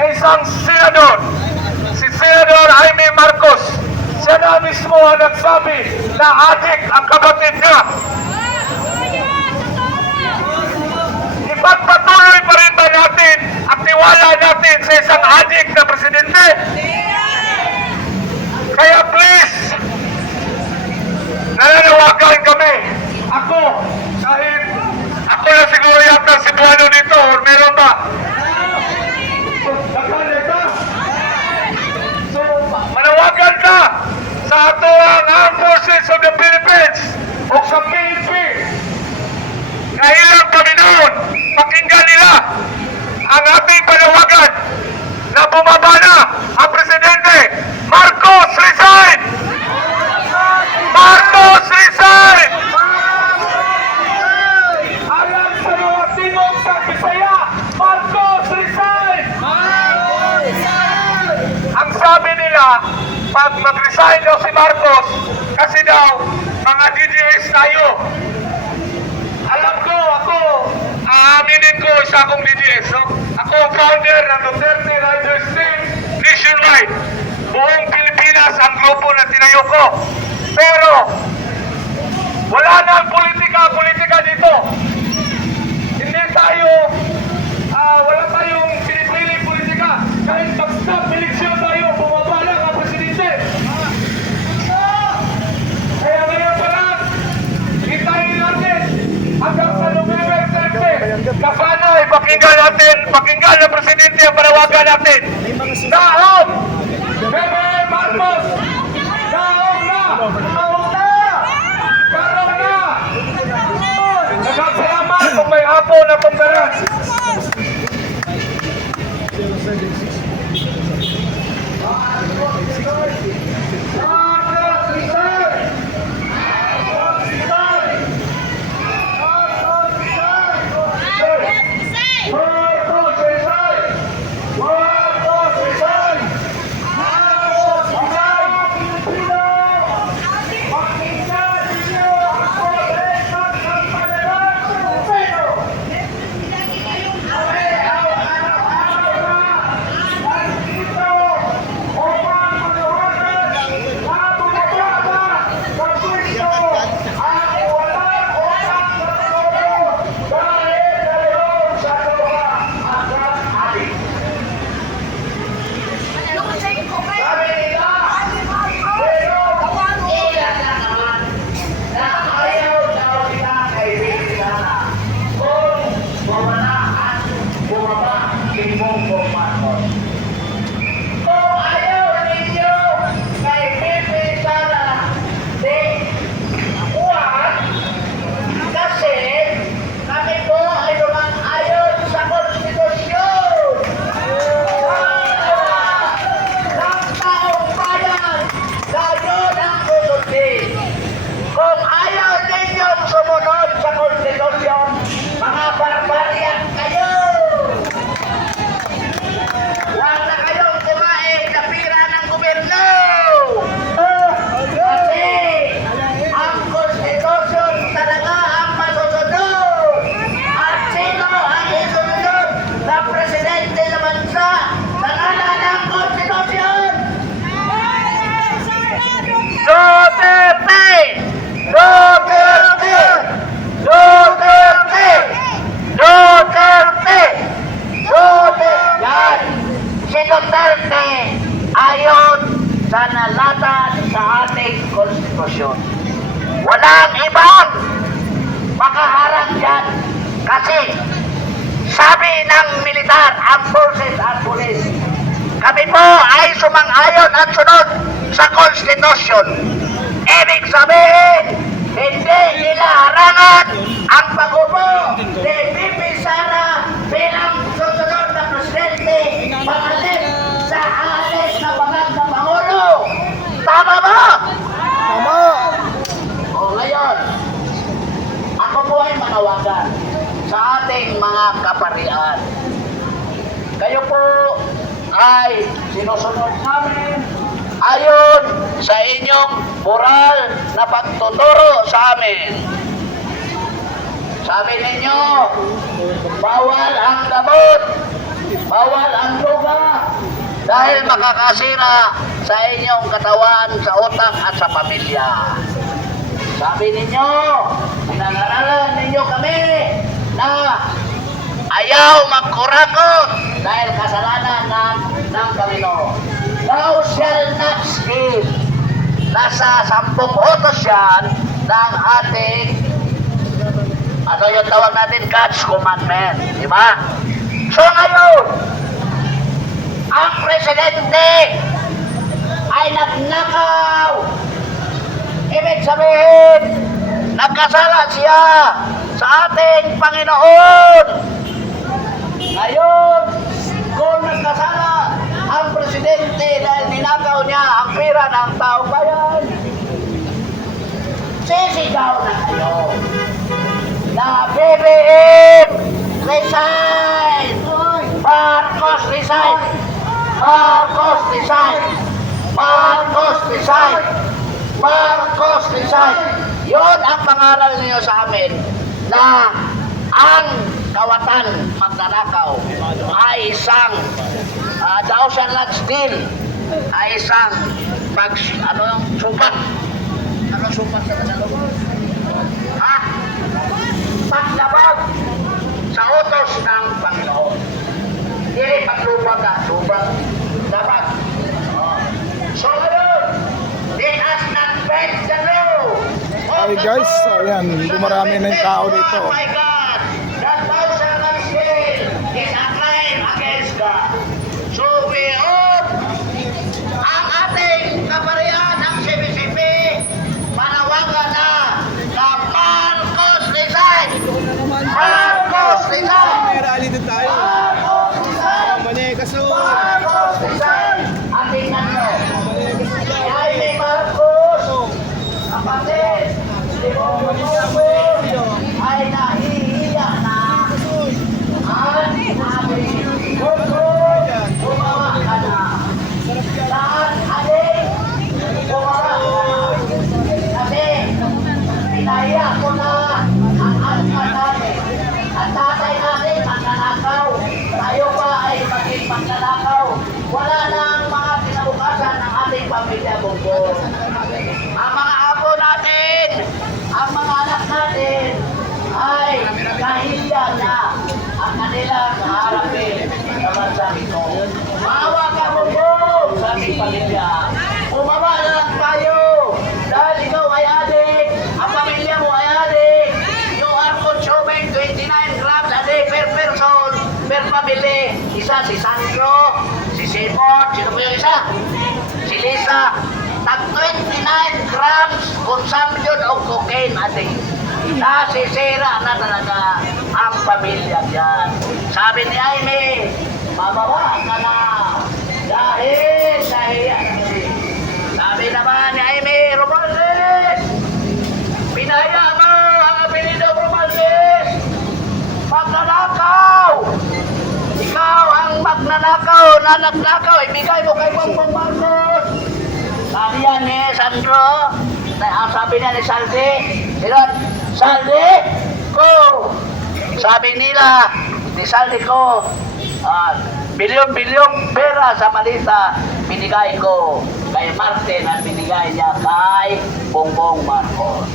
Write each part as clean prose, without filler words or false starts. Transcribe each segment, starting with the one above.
na isang senador, si Senador Jaime Marcos. Siya na mismo ang nagsabi na adik ang kapatid niya. Ipagpatuloy pa rin ba natin ang tiwala natin sa isang adik na presidente? Kaya please, nananawagan kami. Ako, kahit ako na siguro yata si Buano dito, or meron ba? So, manawagan ka sa ato ang Armed Forces of the Philippines o sa PNP. Kailang kami noon, pakinggan nila ang ating panawagan na bumaba na ang Presidente. Marcos, resign! Marcos, resign! Alam sa mga timog sa Bisaya, Marcos, resign! Ang sabi nila, pag mag-resign daw si Marcos, kasi daw, mga DDS tayo. Alam ko, ako, aaminin ko isa akong DDS, no? Ako ang founder ng Duterte Riders Team nationwide. Buong Pilipinas ang grupo na tinayo ko. Pero, wala na ang politika dito. Hindi tayo, wala tayong pinipiling politika. Kahit pag-stop eleksyon tayo, bumaba lang ang presidente. Kaya ngayon pa lang, hintayin natin hanggang sa November 30. Kapanay, pakinggan ng presidente ang panawagan natin. Naon! Bebe Marcos! Naon na! Naon na! Karoon na! Nagkasalamat kung may apo na panggaran. Sa nalatan sa ating konstitusyon. Walang ibang makaharang dyan kasi sabi ng militar, armed forces at police, kami po ay sumang-ayon at sunod sa konstitusyon. Ibig sabihin, hindi nila harangan ang pag-upo ni VP Sara bilang susunod na presidente pangalip sa alis na bagat na Pangulo. Tama ba? Tama. O ngayon, ako po ay manawagan sa ating mga kaparian. Kayo po ay sinusunod namin ayon sa inyong moral na pagtuturo sa amin. Sabi ninyo, bawal ang gamot, bawal ang droga, dahil makakasira sa inyong katawan, sa utak at sa pamilya. Sabi ninyo, pinangaralan ninyo kami na ayaw magkurakot dahil kasalanan ng Panginoon. Thou shall not steal. Nasa 10 utos yan ng ating, ano yung tawag natin, God's commandment. Di ba? So ngayon, ang presidente ay nagnakaw. Ibig sabihin, nagkasala siya sa ating Panginoon. Ngayon, kung nagkasala ang presidente dahil ninakaw niya ang pera ng taong bayan, sisigaw na kayo na BBM resign! Marcos resign! Marcos resign! Marcos resign! Marcos resign! Yun ang pangaral niyo sa amin na ang kawatan magnanakaw ay isang thou shall not steal ay isang ano yung supat? Ano supat sa Tagalog? Ha? Paglabag sa utos ng Panginoon. Hindi paglubag ka, subat, labag. So ngayon, let us not break the law. Hi guys, ayan, dumarami na yung tao dito. Oh my God, that thou shalt not steal is a crime against God. So we hope ang ating kaparian ng CBCP panawagan na Marcos resign! Marcos resign! May rally din tayo. Marcos resign! Manekaso! Marcos resign! Ang tingnan nyo, si Jaime Marcos, kapatid, si Bongbong Marcos, ay nahihiya na. At sabi, Bongbong, gumawa ka na. Saan, adik, gumawa ka na. Kasi, pinahiya ko na ang asma natin. Ang tatay natin, magnanakaw. Tayo pa ay maging magnanakaw. Wala na ang mga kinabukasan ng ating pamilya, Bongbong. Ang mga apo natin, ang mga anak natin, ay nahihiya na ang kanilang harapin sa bansang ito. Maawa ka, Bongbong, sa aming pamilya. Umawa na lang tayo dahil ikaw ay adik, ang pamilya mo ay adik. You are consuming 29 grams a day per person, per family. Isa si Sandro, si Simon, sino po yung isa? Si Lisa. Tag 29 grams consumption of cocaine a day. Nasisira na talaga ang pamilya yan. Sabi ni Jaime, mabawa ka na dahil nahiya na kasi. Sabi naman ni Jaime Romualdez, pinaya mo ang apelido Romualdez, magnanakaw. Ikaw ang magnanakaw na nagnakaw, ibigay mo kay Bongbong Marcos. Sabi yan ni Sandro, ang sabi niya ni Saldi, Saldi ko, sabi nila ni Saldi ko, bilyon-bilyon pera sa malita binigay ko kay Martin at binigay niya kay Bongbong Marcos.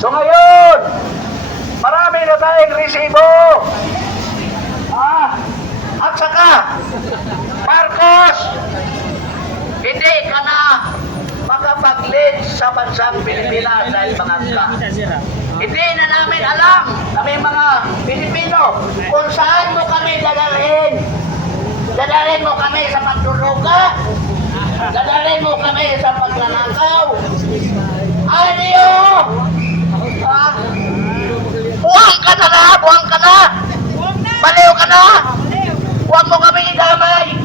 So ngayon, marami na tayong resibo. At saka, Marcos, hindi ka na makapag-lead sa bansang Pilipinas dahil mangangka. Hindi na namin alam, kami mga Pilipino, kung saan mo kami dadalhin. Dadalhin mo kami sa pagduruga, dadalhin mo kami sa pagnanakaw. Adiyo! Buwang ka na! Buwang ka na! Baliw ka na! Huwag mo kami idamay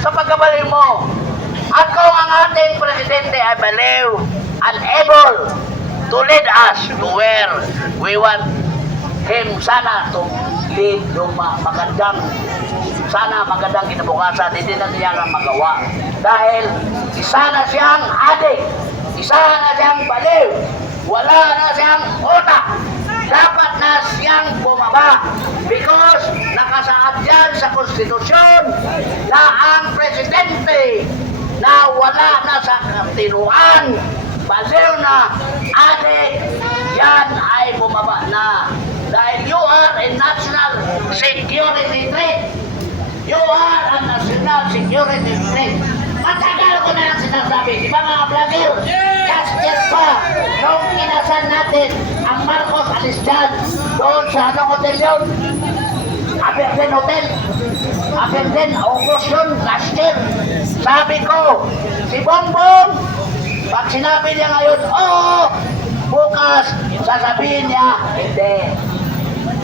sa pagkabaliw mo. At kung ang ating presidente ay baliw, unable to lead us to where we want him sana to lead yung magandang, sana magandang kinabukasan, hindi na niya lang magawa. Dahil isa na siyang adik, isa na siyang baliw, wala na siyang utak. dapat na siyang bumaba because nakasaad yan sa konstitusyon na ang presidente na wala na sa katinuan, baliw na adik, yan ay bumaba na. Dahil you are a national security threat. You are a national security threat. Matagal ko na lang sinasabi, di ba mga vlogger? Last year pa, nung kinasan natin ang Marcos alis dyan, doon sa anong hotel yun? Aberden Hotel. Aberden, August yun, last year. Sabi ko, si Bongbong, pag sinabi niya ngayon, oo, bukas, sasabihin niya, hindi.